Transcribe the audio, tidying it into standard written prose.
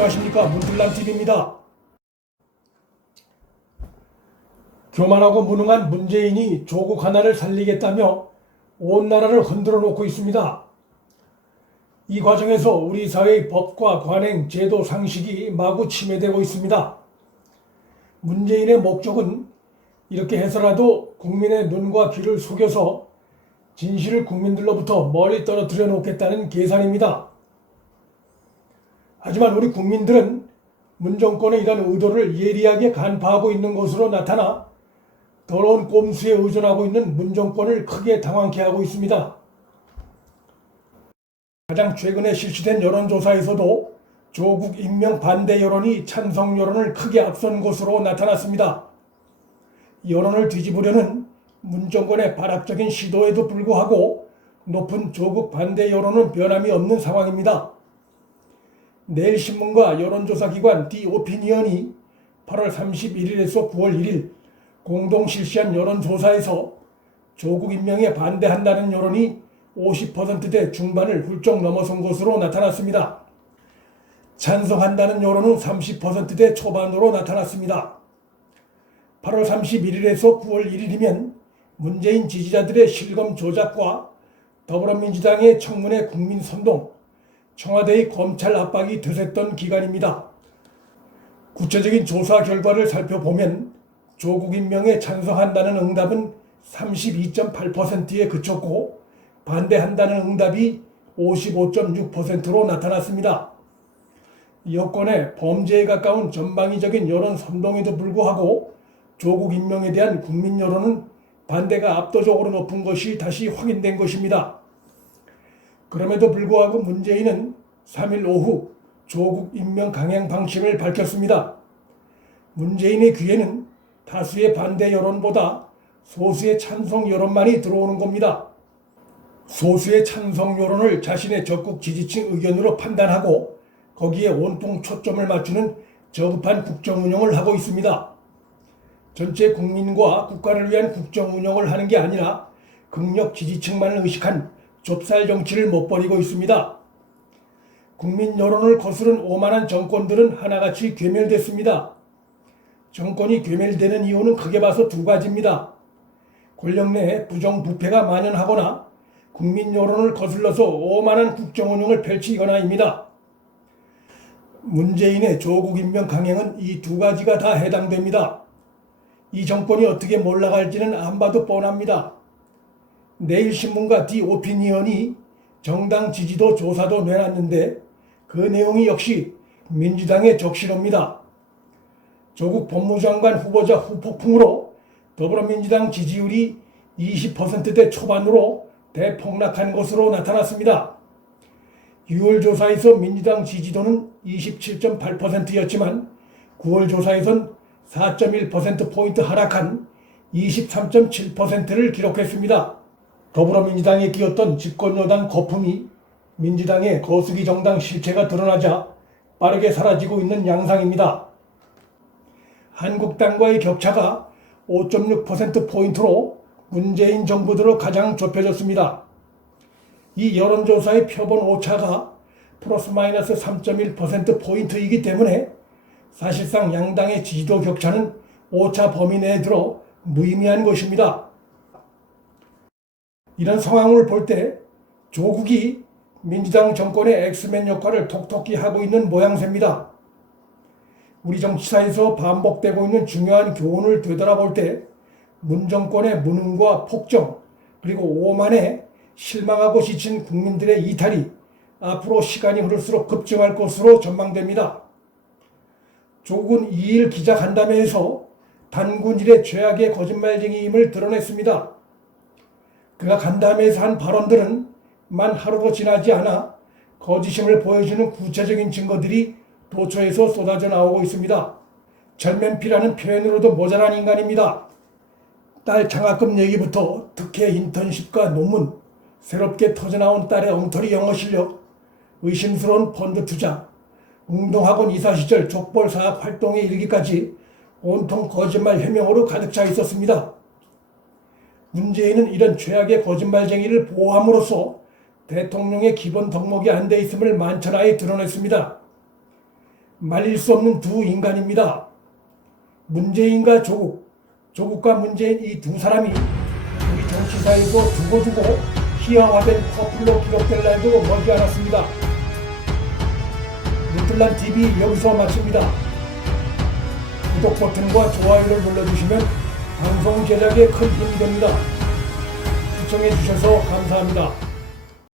안녕하십니까, 문틀남TV입니다. 교만하고 무능한 문재인이 조국 하나를 살리겠다며 온 나라를 흔들어 놓고 있습니다. 이 과정에서 우리 사회의 법과 관행, 제도, 상식이 마구 침해되고 있습니다. 문재인의 목적은 이렇게 해서라도 국민의 눈과 귀를 속여서 진실을 국민들로부터 멀리 떨어뜨려 놓겠다는 계산입니다. 하지만 우리 국민들은 문 정권의 이런 의도를 예리하게 간파하고 있는 것으로 나타나 더러운 꼼수에 의존하고 있는 문 정권을 크게 당황케 하고 있습니다. 가장 최근에 실시된 여론조사에서도 조국 임명 반대 여론이 찬성 여론을 크게 앞선 것으로 나타났습니다. 여론을 뒤집으려는 문 정권의 발악적인 시도에도 불구하고 높은 조국 반대 여론은 변함이 없는 상황입니다. 내일신문과 여론조사기관 디오피니언이 8월 31일에서 9월 1일 공동 실시한 여론조사에서 조국 임명에 반대한다는 여론이 50%대 중반을 훌쩍 넘어선 것으로 나타났습니다. 찬성한다는 여론은 30%대 초반으로 나타났습니다. 8월 31일에서 9월 1일이면 문재인 지지자들의 실검 조작과 더불어민주당의 청문회 국민 선동, 청와대의 검찰 압박이 드셌던 기간입니다. 구체적인 조사 결과를 살펴보면 조국 임명에 찬성한다는 응답은 32.8%에 그쳤고 반대한다는 응답이 55.6%로 나타났습니다. 여권의 범죄에 가까운 전방위적인 여론 선동에도 불구하고 조국 임명에 대한 국민 여론은 반대가 압도적으로 높은 것이 다시 확인된 것입니다. 그럼에도 불구하고 문재인은 3일 오후 조국 임명 강행 방침을 밝혔습니다. 문재인의 귀에는 다수의 반대 여론보다 소수의 찬성 여론만이 들어오는 겁니다. 소수의 찬성 여론을 자신의 적극 지지층 의견으로 판단하고 거기에 온통 초점을 맞추는 저급한 국정 운영을 하고 있습니다. 전체 국민과 국가를 위한 국정 운영을 하는 게 아니라 극력 지지층만을 의식한 좁쌀 정치를 못 버리고 있습니다. 국민 여론을 거스른 오만한 정권들은 하나같이 괴멸됐습니다. 정권이 괴멸되는 이유는 크게 봐서 두 가지입니다. 권력 내에 부정부패가 만연하거나 국민 여론을 거슬러서 오만한 국정 운영을 펼치거나입니다. 문재인의 조국 임명 강행은 이 두 가지가 다 해당됩니다. 이 정권이 어떻게 몰락할지는 안 봐도 뻔합니다. 내일신문과 디오피니언이 정당 지지도 조사도 내놨는데 그 내용이 역시 민주당의 적시로입니다. 조국 법무장관 후보자 후폭풍으로 더불어민주당 지지율이 20%대 초반으로 대폭락한 것으로 나타났습니다. 6월 조사에서 민주당 지지도는 27.8%였지만 9월 조사에선 4.1%포인트 하락한 23.7%를 기록했습니다. 더불어민주당에 끼었던 집권여당 거품이 민주당의 거수기 정당 실체가 드러나자 빠르게 사라지고 있는 양상입니다. 한국당과의 격차가 5.6%포인트로 문재인 정부 들어 가장 좁혀졌습니다. 이 여론조사의 표본 오차가 플러스 마이너스 3.1%포인트이기 때문에 사실상 양당의 지지도 격차는 오차 범위 내에 들어 무의미한 것입니다. 이런 상황을 볼 때 조국이 민주당 정권의 엑스맨 역할을 톡톡히 하고 있는 모양새입니다. 우리 정치사에서 반복되고 있는 중요한 교훈을 되돌아볼 때 문 정권의 무능과 폭정 그리고 오만에 실망하고 지친 국민들의 이탈이 앞으로 시간이 흐를수록 급증할 것으로 전망됩니다. 조국은 2일 기자간담회에서 단군 일의 최악의 거짓말쟁이임을 드러냈습니다. 그가 간담회에서 한 발언들은 만 하루도 지나지 않아 거짓임을 보여주는 구체적인 증거들이 도처에서 쏟아져 나오고 있습니다. 절면피라는 표현으로도 모자란 인간입니다. 딸 장학금 얘기부터 특혜 인턴십과 논문, 새롭게 터져나온 딸의 엉터리 영어 실력, 의심스러운 펀드 투자, 웅동학원 이사 시절 족벌 사학 활동에 이르기까지 온통 거짓말 해명으로 가득 차 있었습니다. 문재인은 이런 최악의 거짓말쟁이를 보호함으로써 대통령의 기본 덕목이 안 돼 있음을 만천하에 드러냈습니다. 말릴 수 없는 두 인간입니다. 문재인과 조국, 조국과 문재인 이 두 사람이 우리 정치사에서 두고두고 희화화된 커플로 기록될 날도 머지않았습니다. 문틀란TV 여기서 마칩니다. 구독 버튼과 좋아요를 눌러주시면 방송 제작에 큰 힘이 됩니다. 시청해 주셔서 감사합니다.